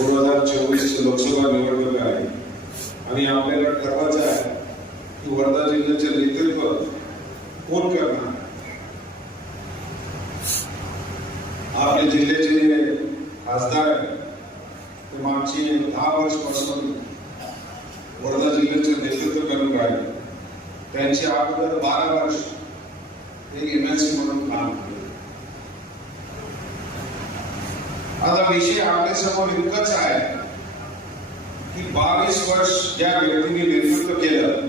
दोन हजार चोवीस लोकसभा निवडणूक आहे आणि आपल्याला ठरवायचं आहे की वर्धा जिल्ह्याचे नेतृत्व कोण करणार? आपल्या जिल्ह्याचे जे खासदार ते मागची दहा वर्षपासून वर्धा जिल्ह्याचे नेतृत्व करून राहिले. त्यांची अगोदर बारा वर्ष हे एम एस सी म्हणून काम केलं. आता विषय आपल्यासमोर इतकंच आहे की बावीस वर्ष ज्या व्यक्तीने नेतृत्व केलं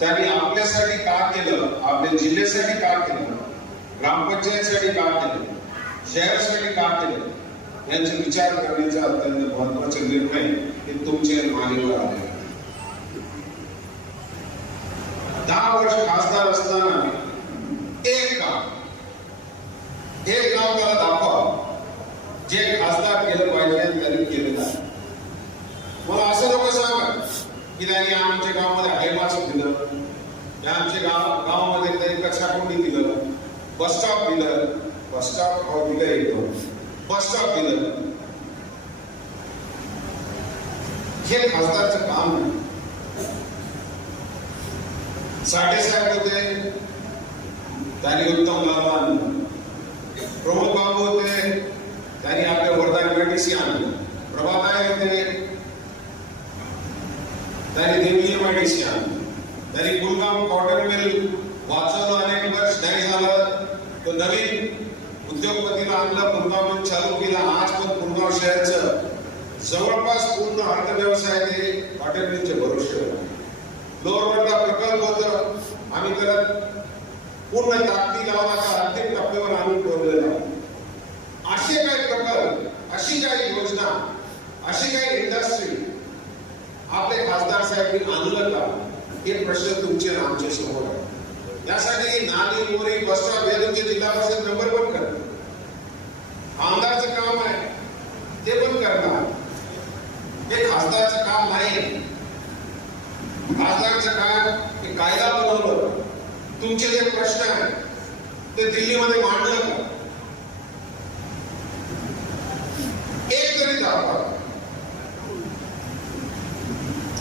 त्यांनी आपल्यासाठी का केलं आपल्या जिल्ह्यासाठी का केलं ग्रामपंचायतसाठी का केलं शहरासाठी का केलं यांचा विचार करण्याचा अत्यंत महत्त्वाचा निर्णय हे तुमचे आणि आले आहे. दहा वर्ष खासदार असताना एक गाव एक गाव त्याला दाखवा जे खासदार केलं पाहिजे त्यांनी केलेलं नाही. मला असं लोक सांगा की त्यांनी आमच्या गावामध्ये हायमाचं दिलं आमच्या गाव गावामध्ये त्यांनी कचराकुंडी दिलं बस स्टॉप दिलं बस स्टॉप हो, दिलं एक बस स्टॉप दिलं. हे खासदारचं काम नाही साहेब होते त्यांनी उत्तम लालवान प्रमोद बाबू होते त्यांनी आपल्या वर्धा एमआयटीसी आणलं प्रभाताय त्याने? त्यांनी देवी एमआयटीसी आणलं त्यांनी गुलगाम कॉटन मिल वाचवलं अनेक वर्ष नाही झालं. तो नवीन उद्योगपतीला आणलं गुलगाव चालू केला. आज पण गुलगाव शहराचं जवळपास पूर्ण अर्थव्यवसाय ते कॉटन मिलचे भरोसे लोअरवरला प्रकल्प होत. आम्ही त्याला पूर्ण ताकदी लावून आता अंतिम टप्प्यावर आणून ठेवलेला आहे. असे काही प्रकल्प अशी काही योजना अशी काही इंडस्ट्री आपले खासदार साहेब आणलं का हे प्रश्न तुमचे आमच्यासमोर आहे. त्यासाठी नाली मोरी बसस्टॉप या तुमचे जिल्हा परिषद नंबर पण करतात आमदारचं काम आहे ते पण करतात हे खासदारचं काम नाही. खासदारचं काम हे कायदा बनवलं तुमचे जे प्रश्न आहेत ते दिल्लीमध्ये मांडलं का एक तरी दाखवा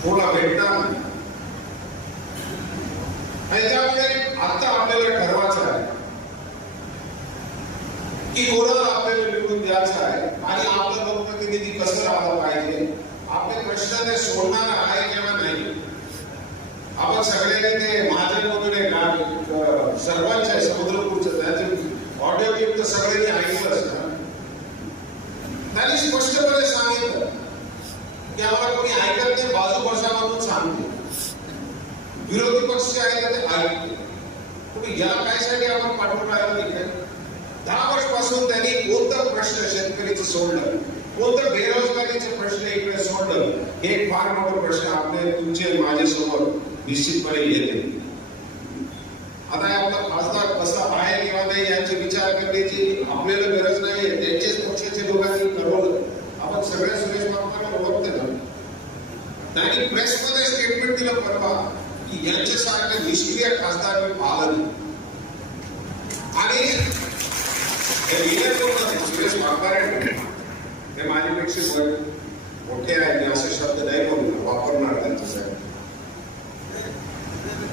कोणा भेटणार नाही आणि त्यामुळे आता आपल्याला ठरवायचं आहे की कोणाला आपल्याला निवडून द्यायचं आहे आणि आपलं लोकप्रतिनिधी कसं राहिलं पाहिजे? आपले प्रश्न ते सोडणार आहे किंवा नाही? आपण सगळ्यांनी ते माझे वगैरे एक गाव, अं, सर्वांच्या समुद्रपूरचं त्याचे ऑडिओ क्लिप तर सगळ्यांनी ऐकलं असणार त्यांनी स्पष्टपणे सांगितलं की आम्हाला कोणी ऐकत नाही बाजू बसा म्हणून सांगते. विरोधी पक्ष जे आहे ते ऐकते या कायसाठी आपण पाठवून राहिलो तिकडे दहा वर्षपासून त्यांनी कोणतं प्रश्न शेतकरीचं सोडलं? कोणतं बेरोजगारीचे प्रश्न इकडे सोडलं? हे एक फार मोठा प्रश्न आपले तुमचे माझ्यासोबत निश्चितपणे येते. आता आपला खासदार कसा आहे किंवा नाही याचे विचार करण्याची आपल्याला गरज नाही त्यांचेच पक्षाचे लोकांनी ठरवलं. आपण सगळ्या सुरेश बाबांना ओळखते ना. त्यांनी प्रेसमध्ये स्टेटमेंट दिलं परवा की यांच्यासारखे निष्क्रिय खासदार मी पाहिलं नाही आणि सुरेश बाबारे ते माझ्यापेक्षा वय मोठे आहेत मी असे शब्द नाही बोलणार वापरणार त्यांच्यासाठी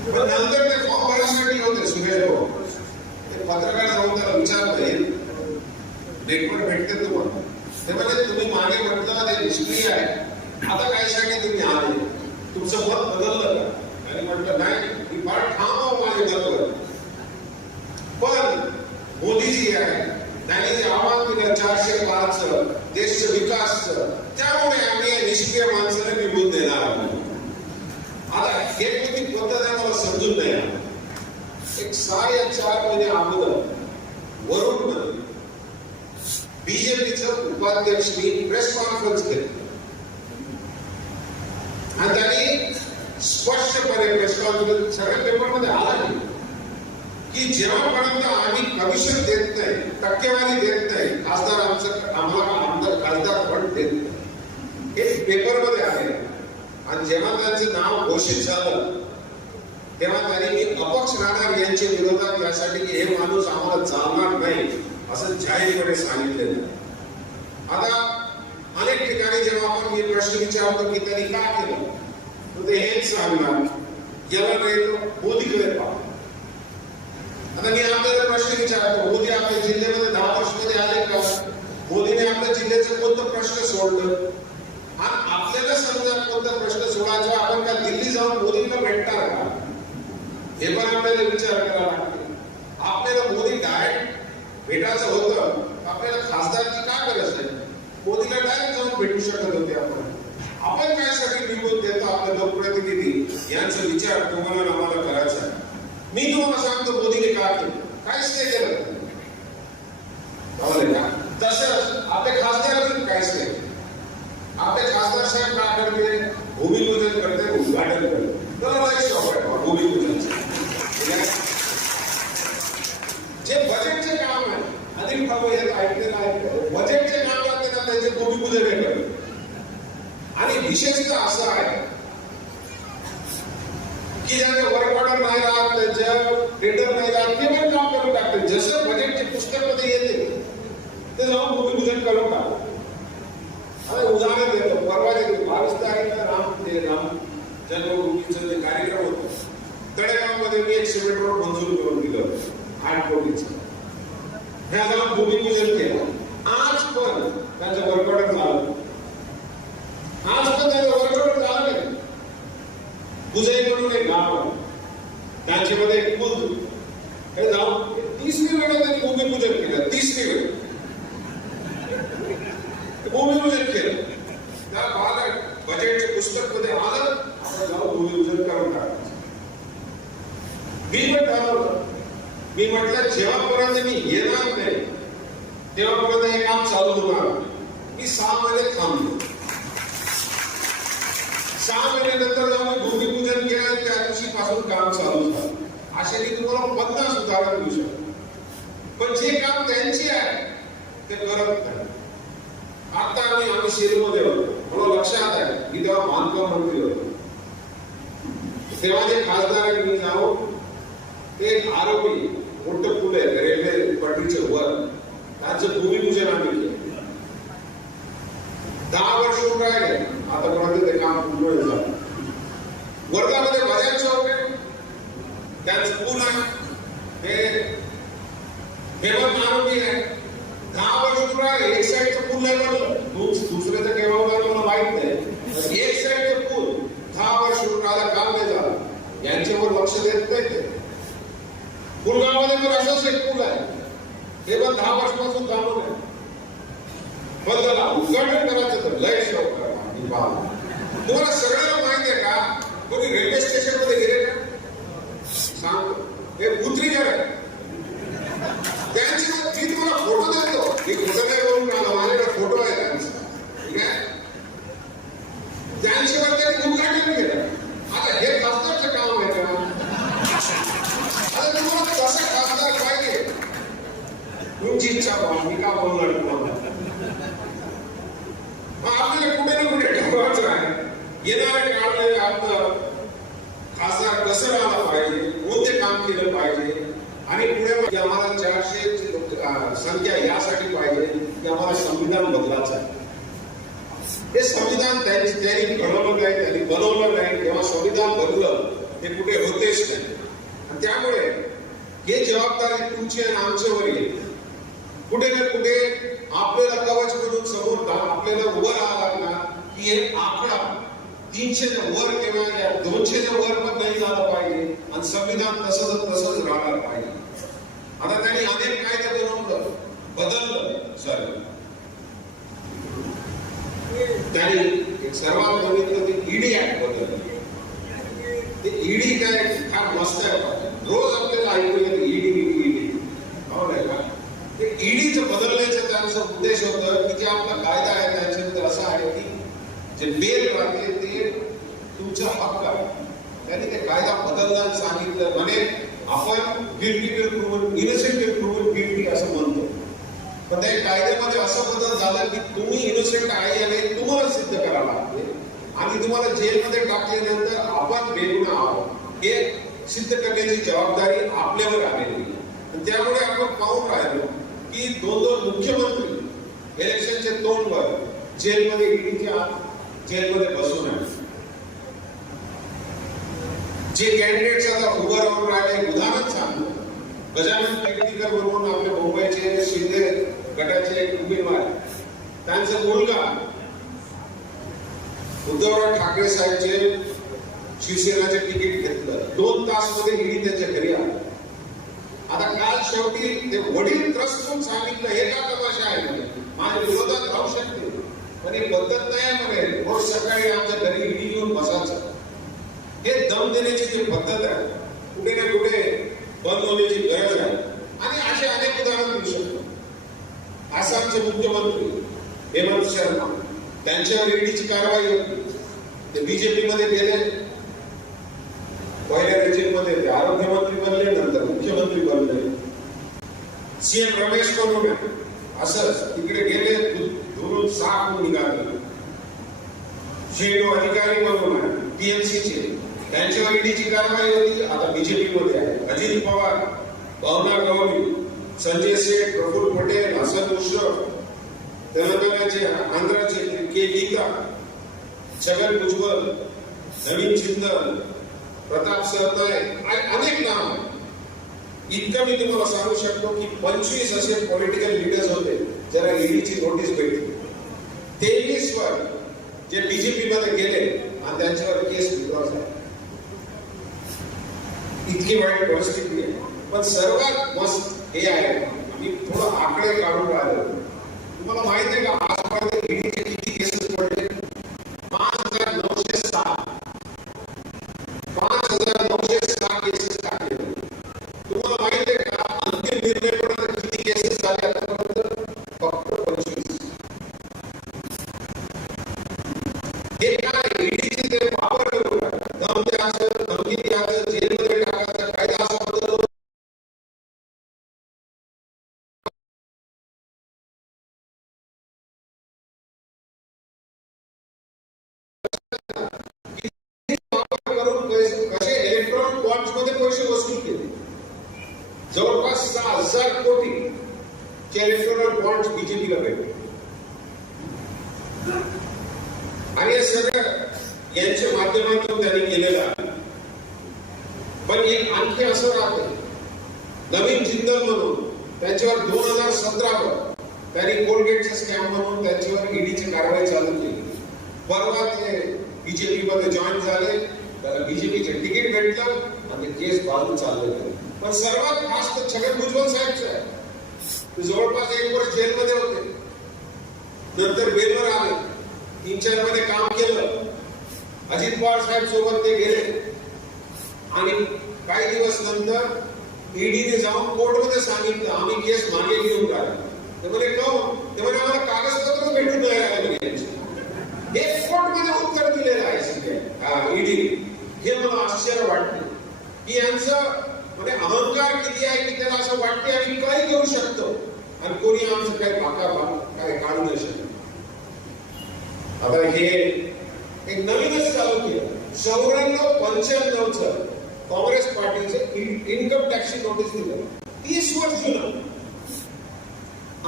पण नंतर ते फॉर्म भरण्यासाठी होते सुरेश भाऊ ते पत्रकार जाऊन त्याला विचारलं रेकॉर्ड भेटते तुम्हाला ते म्हणजे तुम्ही मागे म्हटलं ते निष्क्रिय आहे आता कायसाठी तुम्ही आले? तुमचं मत बदललं का? आणि म्हटलं, नाही, मी फार ठाम माझ्या मतवर पण मोदीजी आहे, त्यांनी आव्हान दिलं, चारशे पाच देश विकासचं. त्यामुळे आम्ही निष्क्रिय माणसाला निवडून देणार आहोत. आता हे कोणती पद्धत समजून नाही एक सहा या चार महिने अगोदर वरून बीजेपीचं उपाध्यक्षनी प्रेस कॉन्फरन्स घेतली. आणि त्यांनी स्पष्टपणे प्रेस सगळ्या पेपरमध्ये आला की जेव्हापर्यंत आम्ही कमिशन देत नाही टक्केवारी देत नाही खासदार आमचं आम्हाला आमदार खासदार फंड देत नाही. हे पेपरमध्ये आले आणि जेव्हा त्यांचं नाव घोषित झालं तेव्हा त्यांनी मी अपक्ष राहणार यांच्या विरोधात यासाठी की हे माणूस आम्हाला चालणार नाही असं जाहीरपणे सांगितलेलं आता अनेक ठिकाणी जेव्हा आपण हे प्रश्न विचारतो की त्यांनी का केलं? तर ते हेच सांगणार गेला नाही तर मोदीकडे आता मी आपल्याला प्रश्न विचारतो मोदी आपल्या जिल्ह्यामध्ये दहा वर्षामध्ये आले का? मोदीने आपल्या जिल्ह्याचं कोणतं प्रश्न सोडलं? आणि आपल्याला समजा कोणता प्रश्न सोडायचा आपण का दिल्ली जाऊन मोदींना भेटणार का? हे पण आपल्याला विचार करावा लागते. आपल्याला मोदी डायरेक्ट भेटायचं होतं. आपल्याला खासदारची का गरज आहे मोदीला डायरेक्ट जाऊन भेटू शकत होते आपण. आपण त्यासाठी निवडून देतो आपले लोकप्रतिनिधी? यांचा विचार तुम्हाला आम्हाला करायचा आहे. मी तुम्हाला सांगतो मोदीने का केलं? काहीच नाही केलं? कळलं का तसं आपले खासदार काहीच नाही आपले खासदार साहेब काय करते? भूमिपूजन करते उद्घाटन करते. त्याला भूमिपूजन शॉप आहे भूमिपूजनचं ठीक आहे? जे बजेटचे काम आहे अधिक भाऊ हे ऐकलेलं आहे बजेटचे काम आहे ना त्याचे भूमिपूजन हे करते आणि विशेषतः असं आहे की ज्यांचे वर्क ऑर्डर नाही राहत त्यांच्या टेंडर नाही राहत ते पण काम करून टाकते जसं बजेटचे पुस्तकमध्ये येते ते जाऊन भूमिपूजन करून टाकतात आता उदाहरण देतो परवा जे बावीस तारीखला राम ते राम जन्मभूमीचं जे कार्यक्रम होतो तळेगावमध्ये मी एक सिमेंट रोड मंजूर करून दिलं होतं आठ कोटीचं हे आता भूमिपूजन केलं आज पण त्यांचं वर्कआउट झालं आज पण त्याचं वर्कआउट झालं नाही बुजई म्हणून एक गाव आहे त्यांच्यामध्ये एक हे जाऊन तिसरी वेळ त्यांनी भूमिपूजन केलं तीसवी वेळ. भूमिपूजन केलं. त्या बालक बजेटचे पुस्तकमध्ये आलं आपण जाऊन भूमिपूजन करून टाकायचं मी पण ठरवलं. मी म्हटलं जेव्हापर्यंत मी येणार नाही तेव्हापर्यंत हे काम चालू होणार मी सहा महिने थांबलो. सहा महिन्यानंतर जाऊन मी भूमिपूजन केलं आणि त्या दिवशीपासून काम चालू झालं. असे मी तुम्हाला पन्नास उदाहरण देऊ शकतो. पण जे काम त्यांचे आहे ते करत नाही. आता आम्ही आम्ही शिरमध्ये होतो. मला लक्षात आहे. की तेव्हा बांधकाम मंत्री होतो. तेव्हा जे खासदार आहे मी जाऊ ते आरोपी मोठं पुल आहे रेल्वे पटरीचे वर. त्यांचं भूमिपूजन आम्ही केलं. दहा वर्ष होऊन राहिले. आतापर्यंत ते काम पूर्ण झालं. वर्गामध्ये बऱ्याच चौक त्यांचं पूल आहे. हे हे आरोपी आहे. दहा वर्ष तुला एक साईडचं पूल नाही बनवलं. तू दुसऱ्याचं केव्हा होणार मला माहीत नाही. एक साईडचं पूल दहा वर्ष होऊन काम नाही झालं. यांच्यावर लक्ष देत नाही ते. पुलगावमध्ये पण असंच एक पूल आहे. हे पण दहा वर्षापासून काम नाही पण त्याला उद्घाटन करायचं तर लय शौक करा तुम्हाला सगळ्यांना माहिती आहे का? कोणी रेल्वे स्टेशनमध्ये गेले का? सांगतो हे पुत्रीकर आहे. त्यांची मी तुम्हाला फोटो देतो मी फोटो नाही करून राहिलो माझ्याकडे फोटो आहे त्यांचा. ठीक आहे? त्यांनी उद्घाटन केलं. आता हे खासदारचं काम आहे का? आता तुम्हाला कसं खासदार पाहिजे? तुमची इच्छा बा मी का बोलणार तुम्हाला? आपल्याला कुठे ना कुठे ठेवायचं आहे. येणाऱ्या काळामध्ये आपलं खासदार कसं राहिला पाहिजे कोणते काम केलं पाहिजे आणि पुढे म्हणजे आम्हाला चारशे लोक- संख्या यासाठी पाहिजे की आम्हाला संविधान बदलायचं आहे. हे संविधान त्यांनी त्यांनी घडवलं नाही त्यांनी बनवलं नाही तेव्हा संविधान बदललं हे कुठे होतेच नाही. आणि त्यामुळे हे जबाबदारी तुमची आणि आमच्यावर येईल कुठे ना कुठे आपल्याला कवच करून समोर आपल्याला उभं राहावं लागणार की हे आकडा तीनशेच्या वर किंवा या दोनशे वर पण नाही झालं पाहिजे. आणि संविधान तसंच तसंच राहणार पाहिजे. आता त्यांनी अनेक कायदे बनवलं. बदललं. सर त्यांनी एक सर्वात बघितलं ते ईडी ऍक्ट बदललं. ते ईडी काय फार मस्त आहे रोज आपल्याला ऐकू येतं ईडी ईडी ईडी. हो नाही का? ते ईडीचं बदलण्याचा त्यांचा उद्देश होतं की जे आपला कायदा आहे त्याच्यामध्ये असा आहे की जे बेल राहते ते तुमचा हक्क आहे. त्यांनी ते कायदा बदलला सांगितलं. म्हणे आपण guilty proven innocent proven guilty असं म्हणतो. पण त्या कायद्यामध्ये असं बदल झाला की तुम्ही इनोसेंट आहे या नाही तुम्हाला सिद्ध करावं लागते. आणि तुम्हाला जेलमध्ये टाकल्यानंतर आपण बेगुन्हा आहोत. हे सिद्ध करण्याची जबाबदारी आपल्यावर आलेली आहे. त्यामुळे आपण पाहून राहिलो की दोन दोन मुख्यमंत्री इलेक्शनच्या तोंडवर जेलमध्ये ईडीच्या जेलमध्ये बसून आहे जे कॅन्डिडेट्स आता उभं राहून राहिले उदाहरण सांगतो. गजानन टेक्निकल म्हणून आपले मुंबईचे शिंदे गटाचे उमेदवार. त्यांचा मुलगा उद्धवराव ठाकरे साहेबचे शिवसेनाचे तिकीट घेतलं. दोन तासमध्ये ईडी त्याच्या घरी आलं. आता काल शेवटी ते वडील त्रस्त होऊन सांगितलं हे का तमाशा आहे? माझ्या विरोधात राहू शकते. पण ही पद्धत नाही म्हणे. रोज सकाळी आमच्या घरी ईडी येऊन बसा दम पद्धत आहे कुठे ना कुठे बंद होण्याची गरज आहे. आणि असे अनेक उदाहरण देऊ शकतो. आसामचे मुख्यमंत्री हेमंत शर्मा त्यांच्यावर ईडीची कारवाई होती. ते बीजेपी मध्ये गेले. पहिल्या रेजिममध्ये ते आरोग्यमंत्री बनले नंतर मुख्यमंत्री बनले. सीएम रमेश करून असंच तिकडे गेले धु- धुरून साफ निघाले. शेडो अधिकारी बनवून टीएमसीचे त्यांच्यावर ईडीची कारवाई होती. आता बीजेपीमध्ये आहे. अजित पवार भावना गवळी संजय शेठ प्रफुल्ल पटेल हसन मुश्रफ तेलंगणाचे आंध्राचे के गीता छगन भुजबल नवीन चिंतन प्रताप सरनाय आणि अनेक नाव. इतकं मी तुम्हाला सांगू शकतो की पंचवीस असे पॉलिटिकल लिडर्स होते ज्याला ईडीची नोटीस भेटली. तेवीस वर जे बीजेपी मध्ये गेले आणि त्यांच्यावर केस विड्रॉ झाला. इतकी वाईट परिस्थिती आहे. पण सर्वात मस्त हे आहे आम्ही थोडं आकडे काढून राहिलो. तुम्हाला माहिती आहे का जवळपास सहा हजार कोटी चे बॉन्ड बीजेपीला भेटले. आणि या सगळ्या यांच्या माध्यमातून त्यांनी केलेला पण एक आणखी असं राहते. नवीन जिंदल म्हणून त्यांच्यावर दोन हजार सतरावर त्यांनी कोलगेटचे स्कॅम म्हणून त्यांच्यावर ईडीची कारवाई चालू केली. परवा ते बीजेपी मध्ये जॉईन झाले त्याला बीजेपीचे तिकीट भेटलं आणि केस बाजू चालले पण सर्वात फास्ट छगन भुजबळ साहेबचं आहे. ते जवळपास एक वर्ष जेलमध्ये होते. नंतर बेलवर आले. तीन चारमध्ये काम केलं. अजित पवार साहेब सोबत ते गेले. आणि काही दिवस नंतर ईडीने जाऊन कोर्टमध्ये सांगितलं आम्ही केस मागे घेऊन टाकली ते म्हणे काहून? ते म्हणे आम्हाला कागदपत्र भेटून नाही राहिले हे कोर्टमध्ये उत्तर दिलेलं आहे. ईडी हे मला आश्चर्य वाटतं. की यांचं म्हणजे अहंकार किती आहे की त्याला असं वाटते आणि काय घेऊ शकतो? आणि कोणी आमचं काही बाका काय काढू नाही शकत? आता हे एक नवीनच चालू केलं. चौऱ्याण्णव पंच्याण्णवच काँग्रेस पार्टीचं इन्कम टॅक्सची नोटीस दिलं. तीस वर्ष जुनं.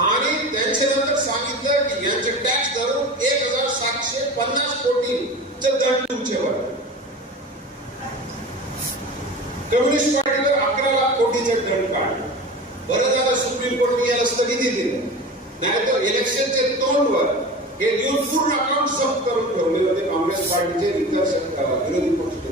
आणि त्यांच्यानंतर सांगितलं की यांचे टॅक्स धरून एक हजार सातशे पन्नास कोटी दंड तुमचे तुमच्यावर. कम्युनिस्ट पार्टीला बरं झालं सुप्रीम कोर्टाने याला स्थगिती दिली. नाही तर इलेक्शनचे तोंडवर हे न्यूजफुल अकाउंट सब करून ठेवले होते. काँग्रेस पार्टीचे विरोधी पक्ष.